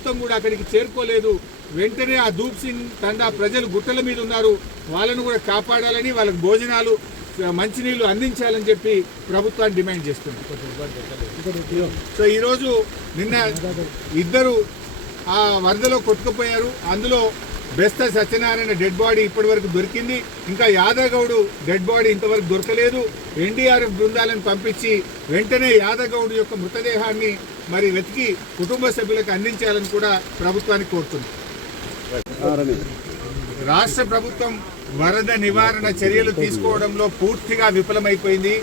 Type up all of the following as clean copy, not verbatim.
ప్రభుత్వం కూడా అక్కడికి చేరుకోలేదు. వెంటనే ఆ ధూప్ సింగ్ తండా ప్రజలు గుట్టల మీద ఉన్నారు, వాళ్ళను కూడా కాపాడాలని, వాళ్ళకి భోజనాలు మంచినీళ్లు అందించాలని చెప్పి ప్రభుత్వాన్ని డిమాండ్ చేస్తుంది. సో ఈరోజు నిన్న ఇద్దరు ఆ వరదలో కొట్టుకుపోయారు. అందులో బెస్త సత్యనారాయణ డెడ్ బాడీ ఇప్పటి వరకు దొరికింది. ఇంకా యాదగౌడ్ డెడ్ బాడీ ఇంతవరకు దొరకలేదు. ఎన్డీఆర్ఎఫ్ బృందాలను పంపించి వెంటనే యాదగౌడ్ యొక్క మృతదేహాన్ని మరి వెతికి కుటుంబ సభ్యులకు అందించాలని కూడా ప్రభుత్వాన్ని కోరుతుంది. రాష్ట్ర ప్రభుత్వం వరద నివారణ చర్యలు తీసుకోవడంలో పూర్తిగా విఫలమైపోయింది.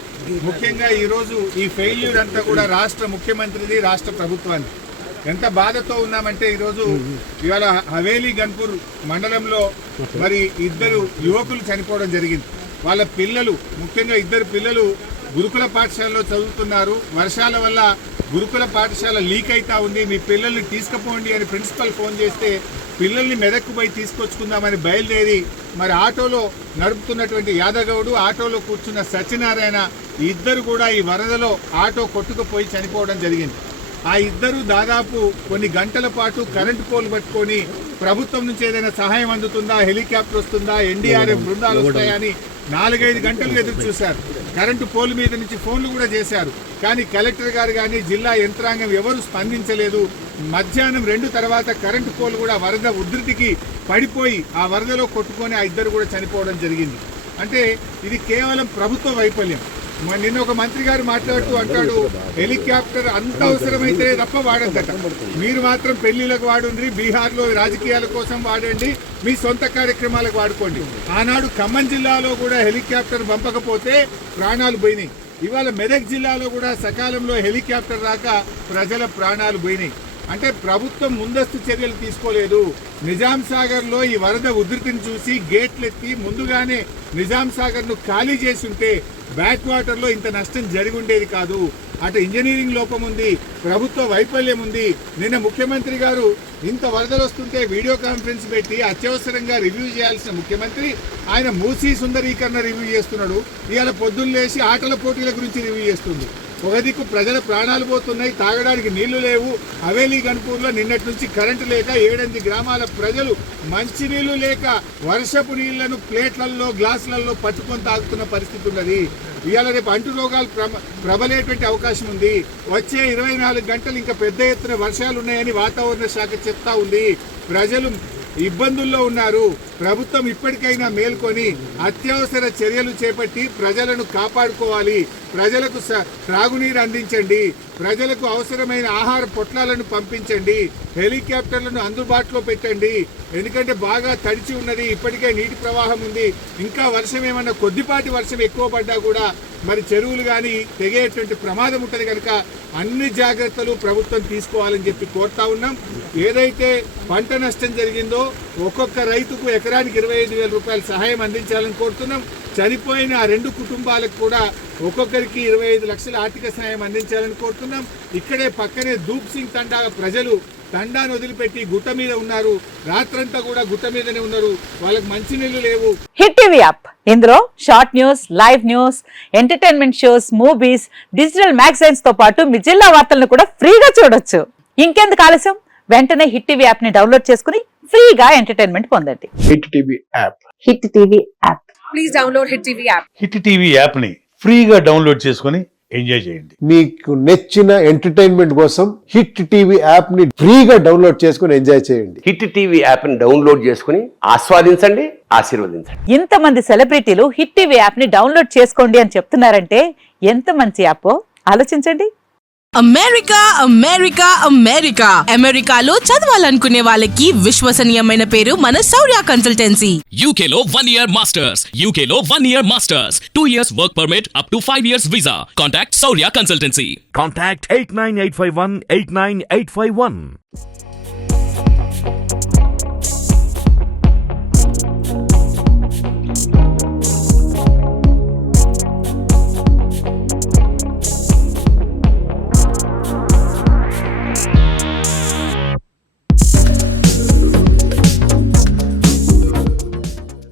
ముఖ్యంగా ఈరోజు ఈ ఫెయిల్యూర్ అంతా కూడా రాష్ట్ర ముఖ్యమంత్రిది, రాష్ట్ర ప్రభుత్వాన్ని. ఎంత బాధతో ఉన్నామంటే ఈరోజు ఇవాళ హవేలీ గన్పూర్ మండలంలో మరి ఇద్దరు యువకులు చనిపోవడం జరిగింది. వాళ్ళ పిల్లలు, ముఖ్యంగా ఇద్దరు పిల్లలు గురుకుల పాఠశాలలో చదువుతున్నారు. వర్షాల వల్ల గురుకుల పాఠశాల లీక్ అవుతా ఉంది, మీ పిల్లల్ని తీసుకుపోండి అని ప్రిన్సిపల్ ఫోన్ చేస్తే పిల్లల్ని మెదక్కు పోయి తీసుకొచ్చుకుందామని బయలుదేరి మరి ఆటోలో నడుపుతున్నటువంటి యాదగౌడు, ఆటోలో కూర్చున్న సత్యనారాయణ ఇద్దరు కూడా ఈ వరదలో ఆటో కొట్టుకుపోయి చనిపోవడం జరిగింది. ఆ ఇద్దరు దాదాపు కొన్ని గంటల పాటు కరెంటు పోల్ పట్టుకొని ప్రభుత్వం నుంచి ఏదైనా సహాయం అందుతుందా, హెలికాప్టర్ వస్తుందా, ఎన్డీఆర్ఎఫ్ బృందాలు వస్తాయని 4-5 గంటలు ఎదురు చూశారు. కరెంటు పోల్ మీద నుంచి ఫోన్లు కూడా చేశారు, కానీ కలెక్టర్ గారు కానీ జిల్లా యంత్రాంగం ఎవరు స్పందించలేదు. మధ్యాహ్నం 2 తర్వాత కరెంటు పోల్ కూడా వరద ఉధృతికి పడిపోయి ఆ వరదలో కొట్టుకొని ఆ ఇద్దరు కూడా చనిపోవడం జరిగింది. అంటే ఇది కేవలం ప్రభుత్వ వైఫల్యం. నిన్న ఒక మంత్రి గారు మాట్లాడుతూ అంటాడు, హెలికాప్టర్ అంత అవసరమైతే తప్ప వాడద్దట, మీరు మాత్రం పెళ్లిలకు వాడండి, బీహార్లో రాజకీయాల కోసం వాడండి, మీ సొంత కార్యక్రమాలకు వాడుకోండి. ఆనాడు ఖమ్మం జిల్లాలో కూడా హెలికాప్టర్ పంపకపోతే ప్రాణాలు పోయినాయి. ఇవాళ మెదక్ జిల్లాలో కూడా సకాలంలో హెలికాప్టర్ రాక ప్రజల ప్రాణాలు పోయినాయి. అంటే ప్రభుత్వం ముందస్తు చర్యలు తీసుకోలేదు. నిజాం సాగర్లో ఈ వరద ఉధృతిని చూసి గేట్లెత్తి ముందుగానే నిజాం సాగర్ను ఖాళీ చేసి ఉంటే బ్యాక్ వాటర్లో ఇంత నష్టం జరిగి ఉండేది కాదు. అటు ఇంజనీరింగ్ లోపం ఉంది, ప్రభుత్వ వైఫల్యం ఉంది. నిన్న ముఖ్యమంత్రి గారు ఇంత వరదలు వస్తుంటే వీడియో కాన్ఫరెన్స్ పెట్టి అత్యవసరంగా రివ్యూ చేయాల్సిన ముఖ్యమంత్రి ఆయన మూసీ సుందరీకరణ రివ్యూ చేస్తున్నాడు. ఇవాళ పొద్దున్న లేచి ఆటల పోటీల గురించి రివ్యూ చేస్తుంది. ఒక దిక్కు ప్రజల ప్రాణాలు పోతున్నాయి, తాగడానికి నీళ్లు లేవు. హవేలీ గన్పూర్లో నిన్నటి నుంచి కరెంటు లేక 7-8 గ్రామాల ప్రజలు మంచినీళ్లు లేక వర్షపు నీళ్లను ప్లేట్లలో గ్లాసులలో పట్టుకొని తాగుతున్న పరిస్థితి ఉన్నది. ఇవాళ రేపు అంటు రోగాలు ప్రబలేటువంటి అవకాశం ఉంది. వచ్చే 24 గంటలు ఇంకా పెద్ద ఎత్తున వర్షాలు ఉన్నాయని వాతావరణ శాఖ చెప్తా ఉంది. ప్రజలు ఇబ్బందుల్లో ఉన్నారు. ప్రభుత్వం ఇప్పటికైనా మేల్కొని అత్యవసర చర్యలు చేపట్టి ప్రజలను కాపాడుకోవాలి. ప్రజలకు త్రాగునీరు అందించండి, ప్రజలకు అవసరమైన ఆహార పొట్లాలను పంపించండి, హెలికాప్టర్లను అందుబాటులో పెట్టండి. ఎందుకంటే బాగా తడిచి ఉన్నది, ఇప్పటికే నీటి ప్రవాహం ఉంది. ఇంకా వర్షం ఏమన్నా కొద్దిపాటి వర్షం ఎక్కువ పడ్డా కూడా మరి చెరువులు కానీ తెగేటువంటి ప్రమాదం ఉంటుంది. కనుక అన్ని జాగ్రత్తలు ప్రభుత్వం తీసుకోవాలని చెప్పి కోరుతా ఉన్నాం. ఏదైతే పంట నష్టం జరిగిందో ఒక్కొక్క రైతుకు ఎకరానికి 25,000 రూపాయల సహాయం అందించాలని కోరుతున్నాం. చనిపోయిన ఆ 2 కుటుంబాలకు కూడా ఒక్కొక్కరికి 25 లక్షల ఆర్థిక సహాయం అందించాలని కోరుతున్నాం. ఇక్కడే పక్కనే ధూప్ సింగ్ తండా ప్రజలు తండాను వదిలిపెట్టి గుట్ట మీద ఉన్నారు, రాత్రంతా కూడా గుట్ట మీదనే ఉన్నారు, వాళ్ళకి మంచినీళ్లు లేవు. హిట్ టీవీ యాప్, ఇందులో short news, live news, entertainment shows, movies, digital magazines తో పాటు మీ జిల్లా వార్తలను కూడా ఫ్రీగా చూడొచ్చు. ఇంకెందుకు ఆలస్యం, వెంటనే హిట్ టీవీ యాప్ ని డౌన్లోడ్ చేసుకుని ఫ్రీగా ఎంటర్టైన్మెంట్ పొందండి. Hit TV app, hit TV app, please download hit TV app. Hit TV app ని ఫ్రీగా డౌన్లోడ్ చేసుకుని ఎంజాయ్ చేయండి. మీకు నచ్చిన ఎంటర్టైన్మెంట్ కోసం హిట్ టీవీ యాప్ ని ఫ్రీగా డౌన్లోడ్ చేసుకుని ఎంజాయ్ చేయండి. హిట్ టీవీ యాప్ ని డౌన్లోడ్ చేసుకుని ఆస్వాదించండి, ఆశీర్వదించండి. ఇంతమంది సెలబ్రిటీలు హిట్ టీవీ యాప్ ని డౌన్లోడ్ చేసుకోండి అని చెప్తున్నారంటే ఎంత మంచి యాప్ ఆలోచించండి. అమెరికా అమెరికా అమెరికా అమెరికాలో చదవాలనుకునే వాళ్ళకి విశ్వసనీయమైన పేరు మన శౌర్య కన్సల్టెన్సీ. UK లో 1 year masters, UK లో 1 year masters, 2 years work permit up to 5 years visa. Contact Saurya Consultancy. Contact 89851 89851.